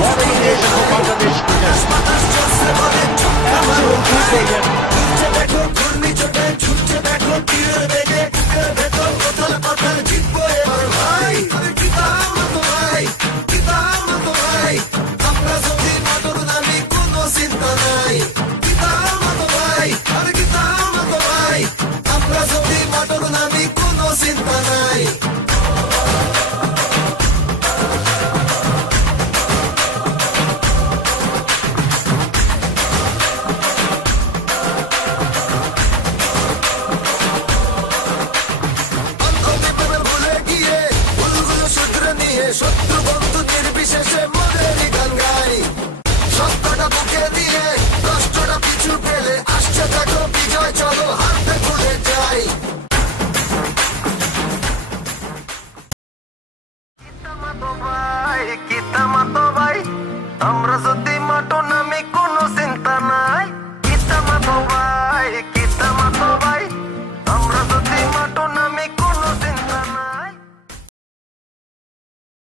What a creation for Bangladesh cricket. Absolute creation. শত্রু বন্ধু নির্বিশেষে মনেরই গান গাই, সত্যটা বুকে দিয়ে কষ্টটা পিছু পেলে আসছে দেখো বিজয়, চলো হাতে ভুলে যাই। কিতামাতো ভাই আমরা যদি